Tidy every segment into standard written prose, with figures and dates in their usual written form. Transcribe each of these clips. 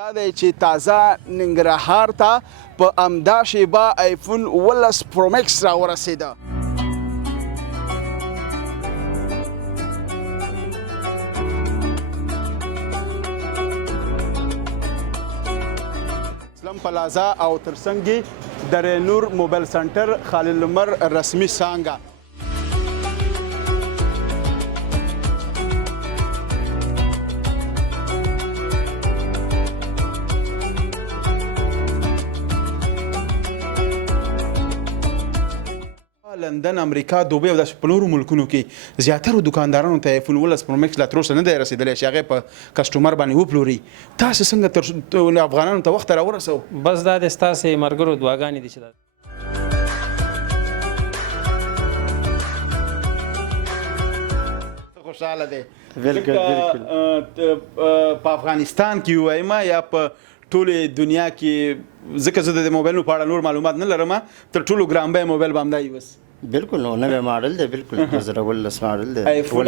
دا دی چې تازه ننګرهار ته په همدا شیبه آیفون 18 پرو مکس راورسېده. اسلام پلازا او ترڅنګ در نور موبایل سنټر خالد لمر رسمي څانګه. لندن، امریکا، دوبۍ او داسې په نورو ملکونو کې زیاترو دکاندارانو ته آیفون 18 پرو مکس لا تر اوسه نه دی رسېدلی چې هغې په کسټمر باندې وپلوري. تاسې څنګه افغانانو ته وخت راورسو؟ بس دا د ستاسې ملګرو دعاګانې دي چې خوشحاله دی په افغانستان کې ووایم یا په ټولې دنیا کې، ځکه زه د موبایلونو په اړه نور معلومات نه لرم، تر ټولو ګران بیه موبایل به همدا یوس. بالکل نوی ماډل دی، بالکل 2018 ماډل دی. آیفون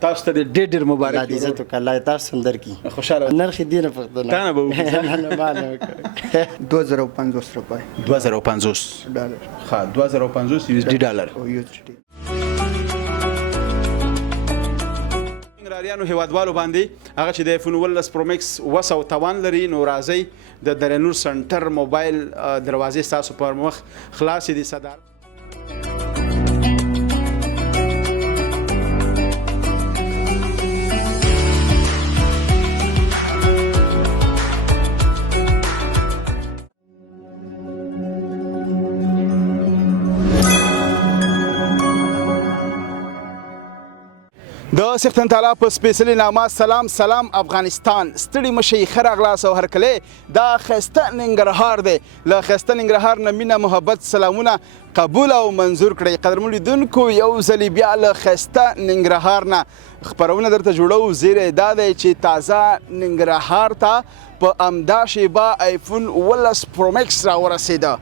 تاسو ته ډېر مبارک دی. عزت وکړه تاسو هم درکړي. خوشحاله نرخ یې دی نه پوښتنه تا نه به وکړه. 2050 روپۍ 2050 ډالر. ښه 2050 یو اس ډي ډالر. ننګرهاریانو هیوادوالو باندې هغه چې د آیفون 18 پرو مکس وس او توان لري، نو راځئ د درنور سنټر موبایل دروازې ستاسو پر مخ خلاصې دي. صدر د سختن تعالی په سپیشلی نامه سلام افغانستان. ستړي مشئ، ښه راغلاست او هرکلی دا ښایسته ننګرهار دی. له ښایسته ننګرهار نه مینه، محبت، سلامونه قبول او منظور کړئ. قدرمن لیدونکو، یو ځلې بیا له ښایسته ننګرهار نه خپرونه درته جوړو. زیری دا دی چې تازه ننګرهار ته په همدا شیبه آیفون 18 پرو مکس راورسېده.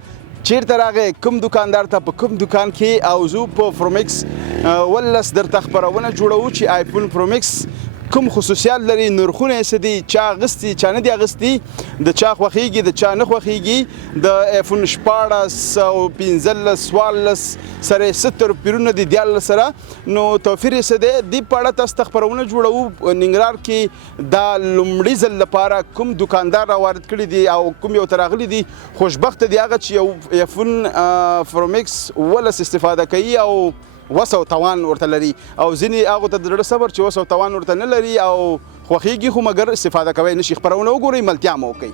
چیرته راغی، کوم دکاندار ته، په کوم دکان کې، او زه په پرو مکس 18 درته خپرونه جوړو چې آیفون پرو مکس کوم خصوصیات لري، نرخونه یې څه دي، چا اغوستي چا نه دي اغوستي، د چا خوښیږي د چا نه خوښیږي. د آیفون 14 او 15 14 سره 70 پیرونه دي 14 سره، نو توفیر یې څه دی، دې په اړه تاسو ته خپرونه جوړو. ننګرهار کې دا لومړي ځل لپاره کوم دکاندار راوارد کړي دي او کوم یو ته راغلي دي، خوشبخته دي هغه چې یو آیفون پرو مکس 18 استفاده کوي او وس او توان ورته لري، او ځینې هغو ته د زړه صبر چې وس او توان ورته نه لري او خوښیږي خو مګر استفاده کوی نشي. خپرونه وګورئ، ملتیا مو وکړئ.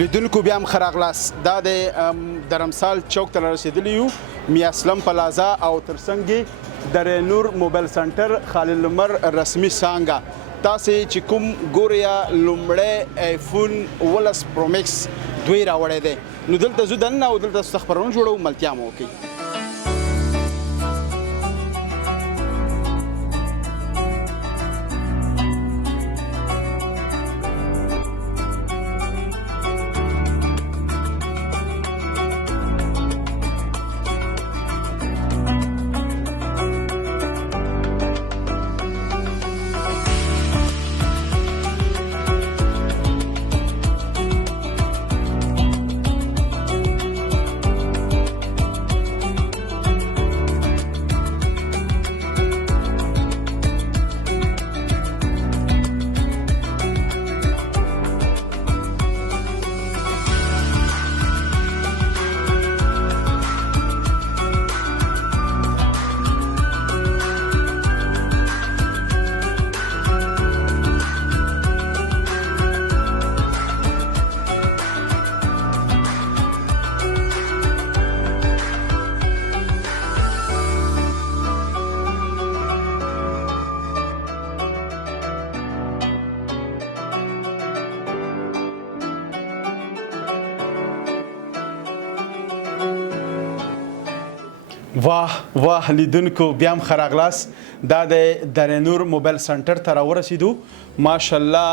لیدونکو بیا هم ښه راغلاست. دا د درمسال چوک ته رارسېدلي یو، میا اسلم پلازا او ترڅنګ در نور موبایل سنټر خالد لمر رسمي څانګه. تاسې چې کوم ګورئ لومړی آیفون 18 پرو مکس دوی راوړی دی، نو دلته زه دننه او دلته ستاسو خپرونه جوړوو، ملتیا مو وکړئ. واه واه لیدونکو بیا هم ښه راغلاست. دا د درنور موبایل سنټر ته راورسېدو. ماشاءالله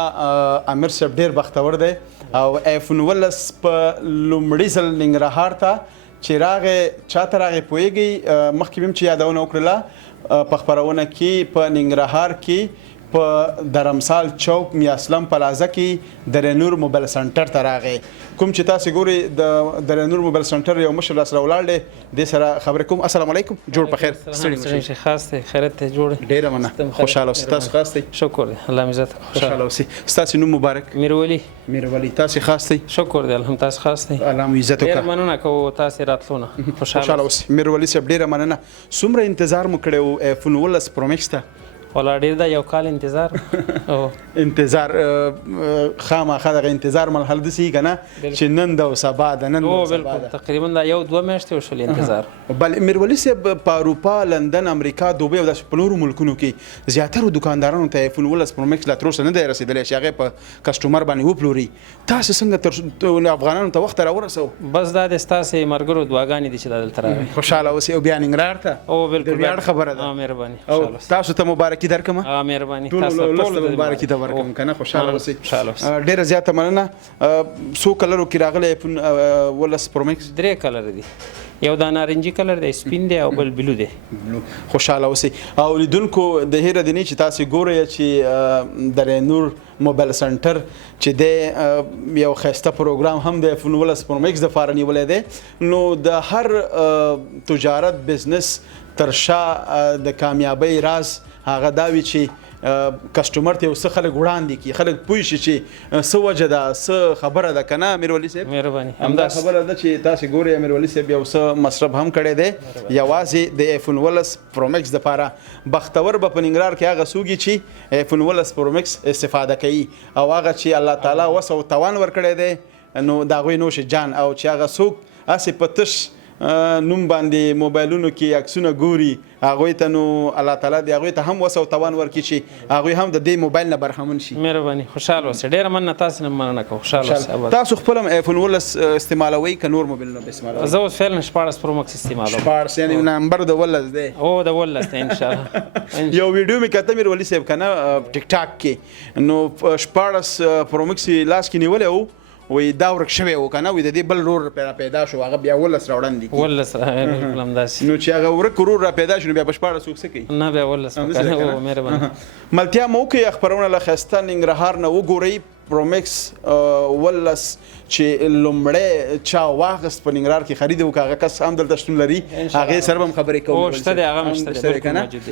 امیر صاحب ډېر بختور دی او آیفون 19 په لومړي ځل ننګرهار ته چې راغی چاته راغی پوهېږئ مخکې مې هم چې یادونه وکړله په خپرونه کې په ننګرهار کې په درمسال چوک میاسلم پلازه کې درنور موبایل سنټر ته راغی. کوم چې تاسو ګورئ د درنور موبایل سنټر یو مشر راسره ولاړ دی. دې سره خبرې کوم. السلام علیکم. جوړ په خیر. ستړي مشه خاص دی خیرت ته جوړ ډېره مننه. خوشحاله اوسئ. تاسو خاص دی؟ شکر دی الله مې عزت خوشحاله اوسئ. ستاسو نوم مبارک؟ میرولی. میرولی. تاسو خاص دی؟ شکر دی الحمد تاسو خاص دی. الله مو عزت وکړه. ډېر مننه کوو تاسو راتلونه. خوشحاله اوسئ. میرولی صاحب ډېره مننه. څومره انتظار مو کړی و آیفون 19 پرو میکس ته؟ ولا ډېر دا یو کال انتظار انتظار خامخا دغه انتظار مرحله داسې که نه چې نن ده او سبا ده نن ده بالکل تقریبا دا یو دوه میاشتې وشول انتظار. بل میرولی صاحب په اروپا لندن امریکا دوبۍ او داسې په نورو ملکونو کې زیاترو دکاندارانو ته آیفون 19 پرو میکس لا تر اوسه نه دی رسېدلی چې هغې په کسټمر باندې وپلوري. تاسو څنګه تر افغانانو ته وخت راورسو؟ بس دا د ستاسې ملګرو دعاګانې دي چې دا دلته راغی. خوشحاله اوسئ او بیا ننګرهار ته او بالکل د ویاړ خبره ده. مهرباني. او تاسو ته مبارکي درکړم. مهرباني. تاسو ټول مبارکي ته ورکوم کنه. خوشاله اوسئ. ډیره زیاته مننه. څو کلرو کې راغلی آیفون 19 پرو میکس؟ 3 کلر دي. یو دا نارنجي کلر دی سپین دی او بل بلو دی. خوشاله اوسئ. او لیدونکو د هیره دی نه چې تاسو ګورئ چې درنور موبایل سنټر چې دی یو ښایسته پروګرام هم د آیفون 19 پرو میکس دپاره نیولی دی. نو د هر تجارت بزنس تر شا د کامیابۍ راز هغه دا وي چې کسټمر ته یو څه خلک وړاندې کړي، خلک پوه شي چې څه وجه ده څه خبره ده که نه میرولی صاحب؟ مهرباني. همدا خبره ده چې تاسې ګورئ میرولی صاحب یو څه مصرف هم کړی دی یوازې د آیفون 19 پرو میکس دپاره. بختور به په ننګرهار کې هغه څوک چې آیفون 19 پرو میکس استفاده کوي او هغه چې الله تعالی وس او توان ورکړی دی نو د هغوی نوش جان او چې هغه څوک هسې په تش نوم باندې موبایلونو کې عکسونه ګوري هغوی ته نو الله تعالی دې هغوی ته هم وس او توان ورکړي چې هغوی هم د دې موبایل نه برخمن شي. مهرباني. خوشحاله اوسئ. ډېره مننه. تاسو نه مننه کوم. خوشحاله اوسئ. تاسو خپل هم آیفون 19 استعمالوئ که نور موبایلونه به استعمالوئ؟ زه اوس فعلا 14 پرو مکس استعمالوم. 14 یعنې نمبر د 19 دی؟ او د 19 دی انشاءالله. یو ویډیو مې کته میرولی صاحب که نه ټیک ټاک کې نو 14 پرو مکس لاس کې نیولی و وی دا ورک شوی و که نه وی د دې بل رور پیدا شو هغه بیا 19 راوړاندې کړي. 19 بالکل همداسې. نو چې هغه ورک رور را پیدا شو نو بیا په 14 څوک څه کوي؟ نه بیا 19 مهرباني. ملتیا مو کوي خپرونه له ښایسته ننګرهار نه وګورئ پرو میکس 19 چې لومړی چا واخیست په ننګرهار کې خرید وکړه هغه کس هم دلته شتون لري هغې سره به هم خبرې کوو. شته دی هغه هم شته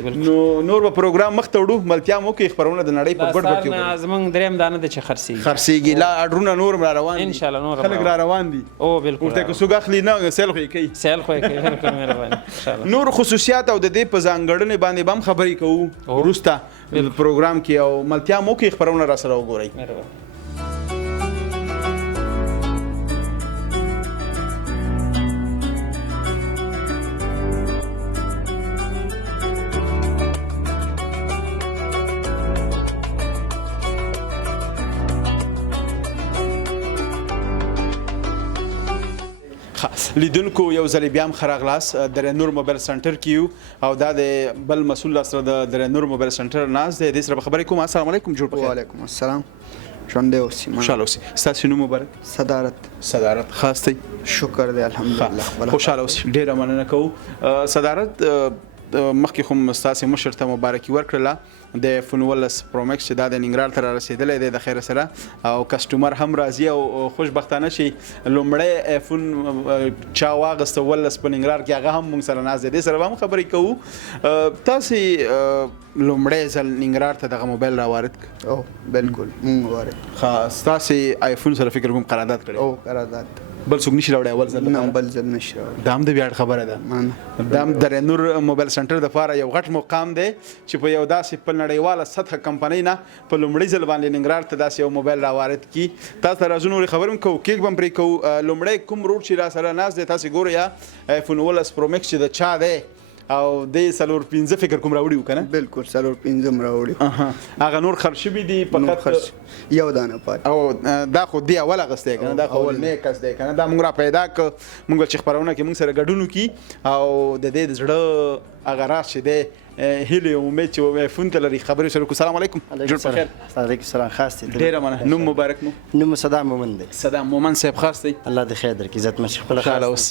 دی. نو نور به پروګرام مخ ته وړو. ملتیا مو کوي خپرونه د نړۍ په ګوټ ګوټ کې زموږ درېیم دا نه دی چې خرڅېږي. لا اډرونه نور را روان دي انشاءالله. نور خلک را روان دي. او بالکل ورته که څوک اخلي نه سیل خو یې کوي. سیل خو یې کوي. بالکل مهرباني. انشاءالله. نور خصوصیات او د دې په ځانګړنې باندې به هم خبرې کوو وروسته پروګرام کې. او ملتیا مو کوي خپرونه را سره وګورئ. لیدونکو یو ځل بیا هم ښه راغلاست. درنور موبایل سنټر کې یو او دا د بل مسؤل سره د درنور موبایل سنټر ناست دی. دې سره به خبرې کوم. السلام علیکم. جوړ په خیر. وعلیکم السلام. ژوندی اوسئ. خوشحاله اوسئ. ستاسو نوم مبارک؟ صدارت. صدارت خاص دی؟ شکر دی الحمدلله. خوشحاله اوسئ. ډېره مننه کوو. صدارت مخکې خو هم ستاسې مشر ته مبارکي ورکړله د آیفون 19 پرو میکس چې دا د ننګرهار ته را رسېدلی دی د خیره سره او کسټمر هم راځي او خوشبختانه چې لومړی آیفون چا واغسته 19 په ننګرهار کې هغه هم موږ سره ناست دی. دې سره به هم خبرې کوو. تاسې لومړی ځل ننګرهار ته دغه موبایل راوارد کړ؟ او بالکل موږ وارد. ښه. ستاسې آیفون سره فکر کوم قرارداد کړی؟ او قرارداد. بل څوک نشي راوړی اول ځل نه بل ځل نشي راوړی. دا هم د ویاړ خبره ده. دا هم درنور موبایل سنټر دپاره یو غټ مقام دی چې په یو داسې په نړیواله سطحه کمپنۍ نه په لومړي ځل باندې ننګرهار ته داسې یو موبایل راوارد کړي. تاسو ته راځو نورې خبرې هم کوو کیک به هم پرې کوو. لومړی کوم روډ چې را سره ناست دی تاسې ګورئ یا آیفون 19 پرو میکس چې د چا دی او د سلور 15 فکر کوم راوړي وکنه بالکل سلور 15 راوړي هغه نور خرج شوي دي نور فقط خرج یو دانه پات او دا خو دی اول غسته کنه دا خو اول نه کس دی کنه دا موږ را پیدا ک موږ چې خبرونه کې موږ سره ګډونو کی او د دې زړه هغه راشه دی هیله امید چې فون ته لري خبرې سره کو سلام علیکم جوړ په خیر علیکم السلام خاص دې ډیر مننه نوم مبارک مو نوم صدام مومن دی صدام مومن صاحب خاص دی الله دې خیر درکړي عزت مشي خپل خوشاله اوس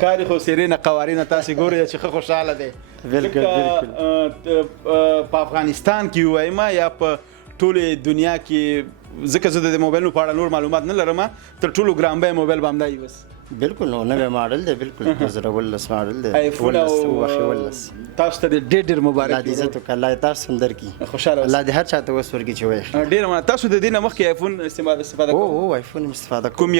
کاری خو سیرینه قوارینه تاسو ګورئ چې خوشاله دی بالکل په افغانستان کې وایم یا په ټوله دنیا کې ځکه زه د موبایل په اړه نور معلومات نه لرم تر ټولو ګران به موبایل باندې بس بالکل نو نوې ماډل دی بالکل 2019 ماډل دی آیفون او تاسو ته ډېر مبارک الله دې عزت وکړي الله تاسو سندر کی خوشاله الله دې هر چاته وسورګي چې وای ډېر مننه تاسو د دې نه مخکې آیفون استفاده او آیفون استفاده کوم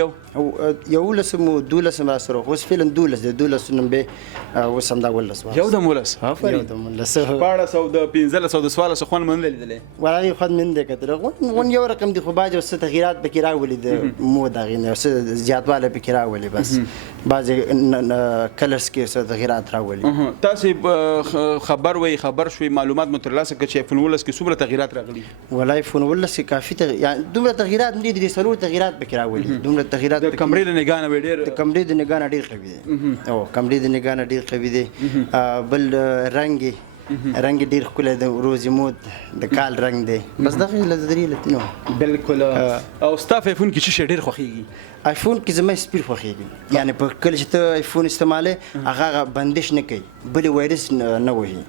یو لسمو دولسم سره اوس فعلا دولس دی دولس نن به وسم دا ولس یو د مولس یو د مولس پاړه سو د 1500 د سوال سخون من لیدلې ولای خود من دې کتره ون یو رقم دی خو باج او ست تغیرات به کرا ولید مو دا غینه زیاتواله به کرا ولې بس بعض کلرز کې څه تغیرات راولي تاسو خبر وي خبر شوي معلومات مترلاسه کې چې آیفون 15 کې څومره تغیرات راغلي ولای آیفون 15 کې کافي يعني دومره تغیرات نه دي سلور تغیرات به راولي دومره تغیرات د کمرې له نگاه نه ډېر د کمرې د نگاه نه ډېر قوي دي او کمرې د نگاه نه ډېر قوي دي بل رنگ ډیر ښکلی د روزي مود د کال رنگ دی بس دغه لزري لتنو بالکل او ستا په آیفون کې چې ډیر خوښیږي آیفون کې زما سپیډ خوښیږي یعنی په کله چې ته آیفون استعمالې هغه بندش نه کوي بل وایرس نه وهي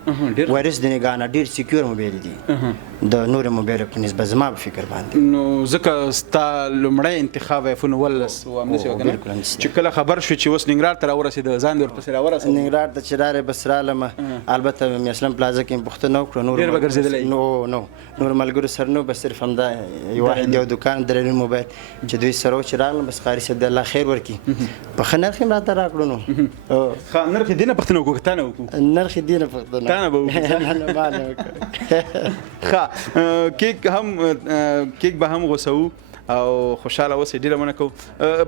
وایرس د نگاه نه ډیر سکیور موبایل دی د نور موبایل په نسبت زما په فکر باندې نو ځکه ستا لومړی انتخاب آیفون 15 و همداسې وکنه چې کله خبر شو چې اوس ننګرهار ته راورسېد ځان دې ورپسې راورسېد ننګرهار ته چې رارې بس رالمه البته مې اسلام پلازا کې پوښتنه وکړه نور ډېر به ګرځېدلی نور ملګرو سره نو بس صرف همدا یو دوکان درېنو موبایل چې دوی سره چې راغلم بس قاري صاحب د الله خیر ورکړي په ښه نرخ یې راته راکړو نو نرخ یې دې نه پوښتنه وکړو که تا نه وکړو نرخ یې دې نه پوښتنه تا نه به وکړو ښه کیک به هم غوسو او خوشاله اوسې ډېره مننه کوو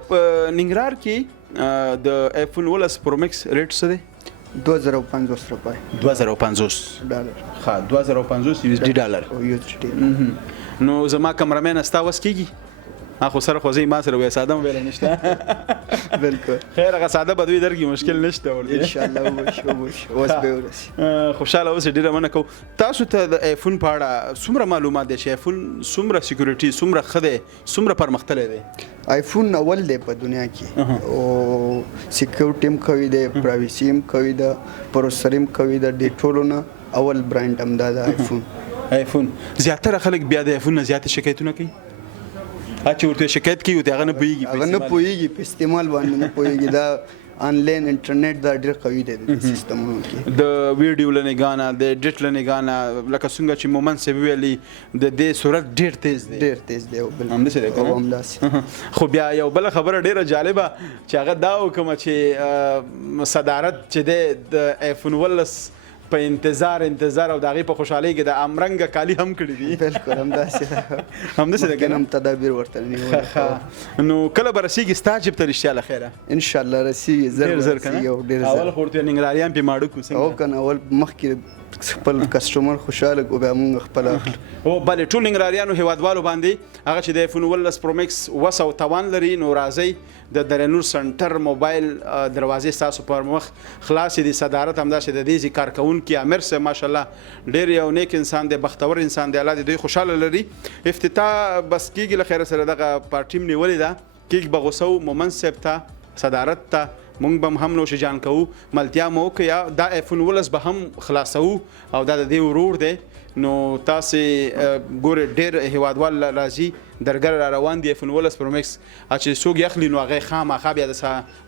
په ننګرهار کې د آیفون 15 پرو مکس ریټ څه دی 2050 روپۍ 2050 ډالر ها 2050 یو اس ډي ډالر او یو اس ډي نو زما کمرمن استا وس کیږي اخو سره خو زي ما سره وې ساده موبایل نشته بالکل خیر هغه ساده بدوي درګي مشکل نشته ورته ان شاء الله وش اوس به ورسي خوشاله اوس ډیره مننه کوم تاسو ته د آیفون په اړه څومره معلومات دي چې آیفون څومره سکیورټي څومره خده څومره پرمختللی دی آیفون اول دی په دنیا کې او سکیورټي هم کوي دی پرایویسي هم کوي دی پروسیسر هم کوي دی د ټولو نه اول برانډ هم دا د آیفون زیاتره خلک بیا د آیفون نه زیات شکایتونه کوي چې ورته شکایت کوي ته هغه نه پوهیږي هغه نه پوهیږي په استعمال باندې نه پوهیږي دا آنلاین انټرنیټ دا ډېر قوي دی د سیستمونو کې د ویډیو له نگاه د ډیټ له نگاه لکه څنګه چې مومن صاحب ویلي د دې سرعت ډېر تیز دی ډېر تیز دی او بل همداسې دی او همداسې خو بیا یو بله خبره ډېره جالبه چې هغه دا وکړمه چې صدارت چې دی د آیفون 15 په انتظار او د هغې په خوشحالۍ کې د امرنګه کالي هم کړي دي بالکل همداسې ده کنه هم تدابیر ورته نیولي نو کله به رسېږي ستا جیب ته رښتیا له خیره انشاءالله رسېږي زر رسېږي او ډېر زر اول خو ورته ننګرهاریان پرې ماړه کړو او کنه اول مخکې خپل کسټمر خوشاله کو بیا موږ خپل اخلو او بلې ټول ننګرهاریانو هیوادوالو باندې هغه چې د آیفون 15 پرو مکس وس او توان لري نو راځئ د درنور سنټر موبایل دروازې ستاسو پر مخ خلاصې دي صدارت همداسې د دې کارکوونکي امیر صاحب ماشاءالله ډېر یو نیک انسان دی بختور انسان دی الله دې دوی خوشحاله لري افتتاح بس کېږي له خیره سره دغه پارټي م نیولې ده کیک به غوسو مومن صاحب ته صدارت ته مونږ به هم نوش جان کوو ملتیا مو وکړو یا دا آیفون 15 به هم خلاصو او دا د دې ورور دی نو تاسې ګورئ ډېر هیوادوال راځي درګر را روان دي آیفون 15 پرو مکس چې څوک یخلي نو هغه خامخا بیا د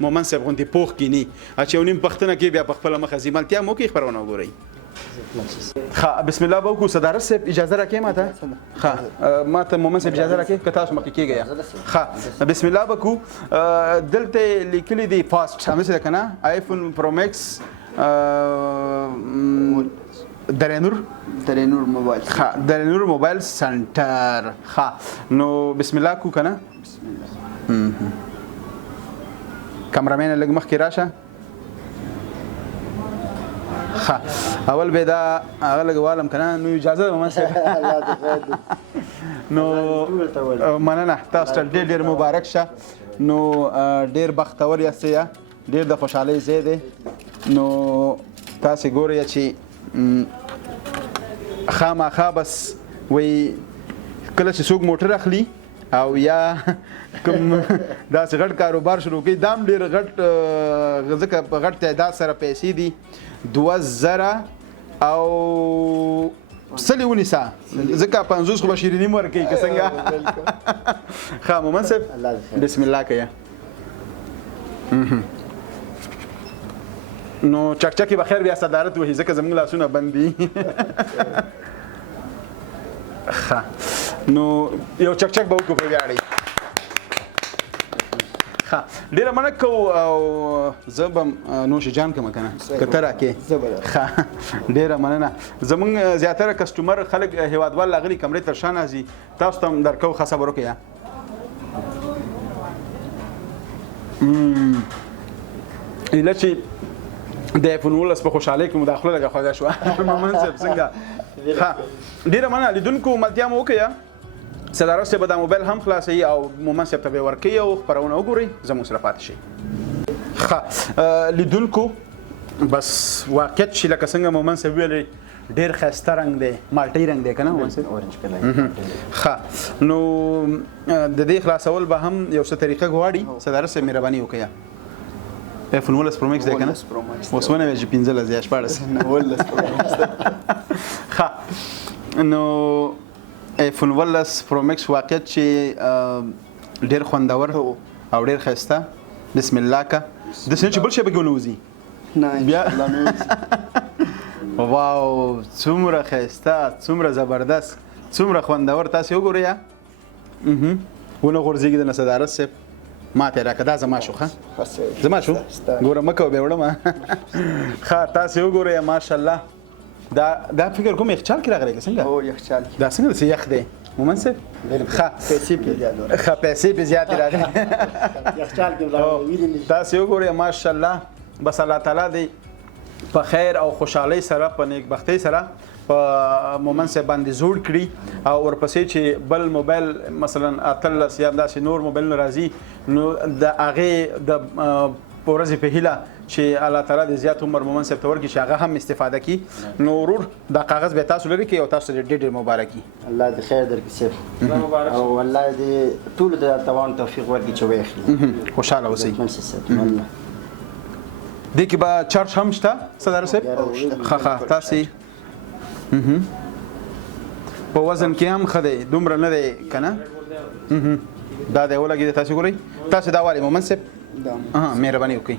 مومن صاحب غوندې پوخ کینی چې یو نیم پښتنه کې بیا په خپله مخه ځي ملتیا مو وکړئ خپرونه وګورئ بسم الله به وکړو صدارت صاحب اجازه راکړئ ماته ماته مومن صاحب اجازه راکړئ که تاسو مخکې کېږئ بسم الله به وکړو دلته لیکلي دي فاسټ همداسې ده که نه آیفون پرو مکس درنور موبایل درنور موبایل سنټر نو بسم الله کو کنه کامرامین لږ مخکې راشه ښه اول به دا هغه لګوالم کنه نو اجازه ده ماما صاحب الله دې خیر دی. نو مننه تاسو ته ډېر مبارک شه نو ډېر بختور یاست یا ډېر د خوشحالۍ ځای دی نو تاسې ګورئ چې خامخا بس وایي کله چې څوک موټر اخلي او یا کوم داسې غټ کاروبار شروع کوي دا هم ډېر غټ ځکه په غټ تعداد سره پیسې دي 2000 او سلی ونیسه ځکه 50 خو به شیریني مو ورکوي که څنګه ښه مومن صاحب بسم الله که نو چکچکې به خیر بیا صدارت وهي ځکه زموږ لاسونه بند دي ښه نو یو چکچک به وکړو په ویاړئ ښه ډېره مننه کوو او زه به نوش جان کوم که نه که ته راکې ښه ډېره مننه زموږ زیاتره کسټمر خلک هیوادوال راغلي کمرې تر شا ناځي تاسو ته هم درکوو ښه صبر وکړئ ایله چې د ایفون 19 په خوشحالۍ کې مداخله لږه خوږه شوه مومن صاحب څنګه ښه ډېره مننه لیدونکو ملتیا مو وکړه صدارت صاحب دا موبایل هم خلاصوي او مومن صاحب ته به یې ورکوي او خپرونه وګورئ زموږ سره پاتې شئ ښه لیدونکو بس واقعیت چې لکه څنګه مومن صاحب ویلې ډېر ښایسته رنګ دی مالټۍ رنګ دی که نه مومن صاحب ښه نو د دې خلاصول به هم یو څه طریقه غواړي صدارت صاحب مهرباني وکړه ایفون 19 پرو مکس دی که نه اوس ونوي چې 15 یا 14 ښه نو ایفون 19 پرو مکس واقعیت چې ډېر خوندور او ډېر ښایسته بسم الله که داسې نه چې بل شی پکې ونه وځي بیا واو څومره ښایسته څومره زبردست څومره خوندور تاسې وګورئ ونه غورځېږي د نه صدارت صاحب ما ته راکړه دا زما شو ښه زما شو ګوره مه کوه بیا وړم ښه تاسې وګورئ ماشاءالله دا فکر کوم یخچال کې راغلی که څنګه یخچال دا څنګه داسې یخ دی مومن صاحب ښه پیسې پې زیاتې راغلي تاسې وګورئ ماشاءالله بس الله تعالی دی په خیر او خوشحالۍ سره په نیکبختۍ سره په مومن صاحب باندې زوړ کړي او ورپسې چې بل موبایل مثلا 18 یا داسې نور موبایلونه راځي نو د هغې د ورځې په هیله چې الله تعالی د زیات عمر مومن صاحب ته ورکړي چې هغه هم استفاده کړي نو ورور دا کاغذ به تاسو لري کې او تاسو ډېر ډېر مبارک وي الله دې خیر درکړي صاحب او الله دې ټولو ته توان توفیق ورکړي چې ویاخلي خوشحاله اوسئ دې کې به چارج هم شته صدارت صاحب ښه تاسې په وزن کې هم ښه دی دومره نه دی که نه دا دی ولګېدی تاسې ګورئ تاسې دا والئ مومن صاحب مهرباني وکړئ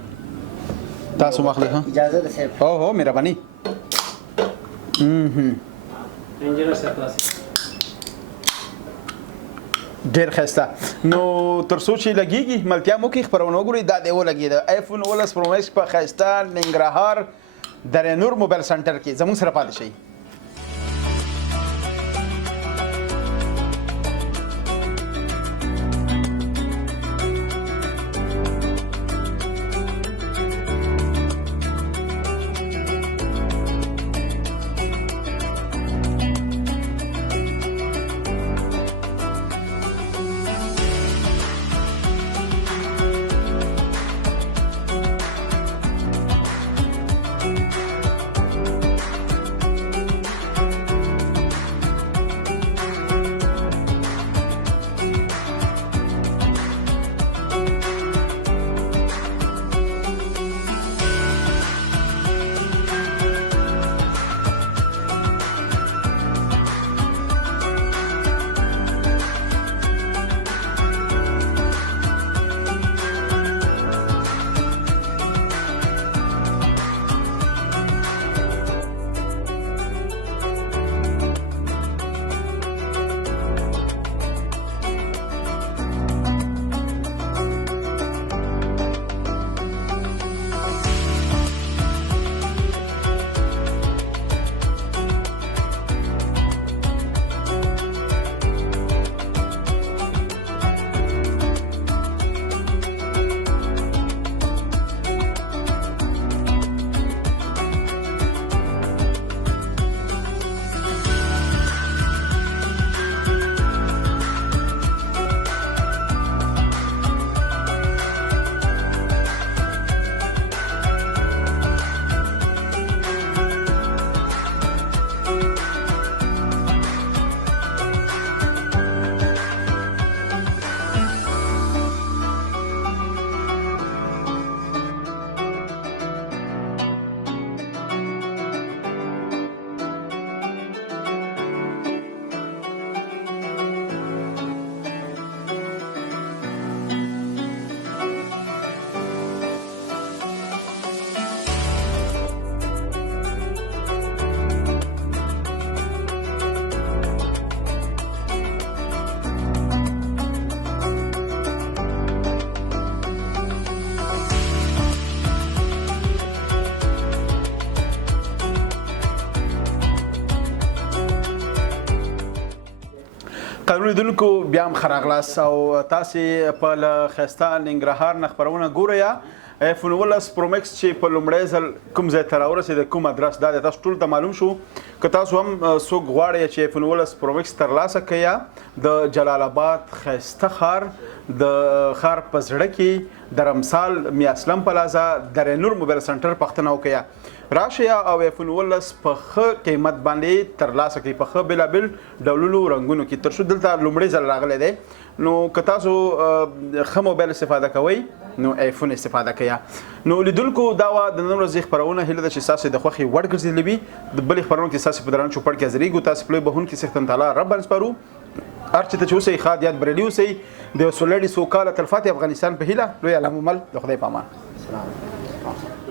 تاسو واخلئ ښه اجازه ده صاحب هو مهرباني ډېر ښایسته نو تر څو چې لګېږي ملتیا مو کې خپرونه وګورئ دا دی ولګېده ایفون 19 پرو مکس په ښایسته ننګرهار دریا نور موبایل سنټر کې زموږ سره پاتې شئ قانوني دونکو بیا هم خراغلاس او تاسې په له ښایسته ننګرهار نه خپرونه ګورئ یا آیفون 11 پرو مکس چې په لومړی ځل کوم ځای ته راورسېد کوم ادرس دا دی تاسو ټولو ته معلوم شو که تاسو هم څوک غواړئ چې آیفون 11 پرو مکس ترلاسه کړئ یا د جلال آباد ښایسته ښار د ښار په زړه کې د رمسال میاسلم پلازا در نور موبایل سنټر پښتنه وکړئ راشئ او آیفون 11 په ښه قیمت باندې ترلاسه کړئ په ښه بېلابېل ډولونو رنګونو کې تر څو دلته لومړی ځل راغلی دی نو که تاسو ښه موبایل استفاده کوئ نو آیفون استفاده کوئ نو لیدونکو دا وه د نن ورځې خپرونه هیله ده چې ستاسې د خوښې وړ ګرځېدلې وي د بلې خپرونو کې ستاسې په درانه چوپړ کې حاضرېږو تاسې پلوی بهونکي څښتن تعالی رب باندې سپارو هر چېرته چې اوسئ ښاد یاد بریالي اوسئ د یو سولیړي سوکاله تلفاتې افغانستان په هیله لوی علامه مل د خدای په امان